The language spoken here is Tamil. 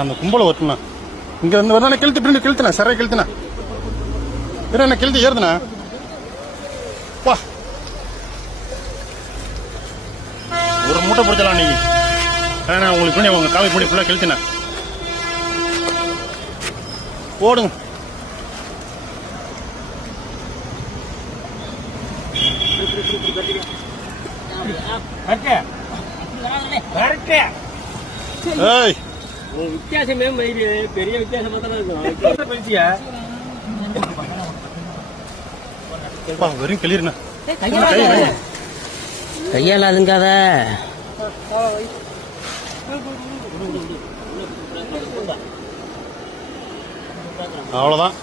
அந்த கும்பலை ஒட்டுனா இங்க வந்து வரணும் கிழத்து கிழத்துனா சரை கிழத்துனா என்ன கிழத்து ஏறுதுண்ணா வா ஒரு மூட்டை பிடிச்சலாம் நீங்க உங்களுக்கு பண்ணி உங்க காலை பண்ணி ஃபுல்லாக கிழத்துனா ஓடுங்க வித்தியாசமே பெரிய வித்தியாசமா தான் இருக்கும். வெறும் கிளியர்ண்ணா கையால அதுங்காத அவ்வளோதான்.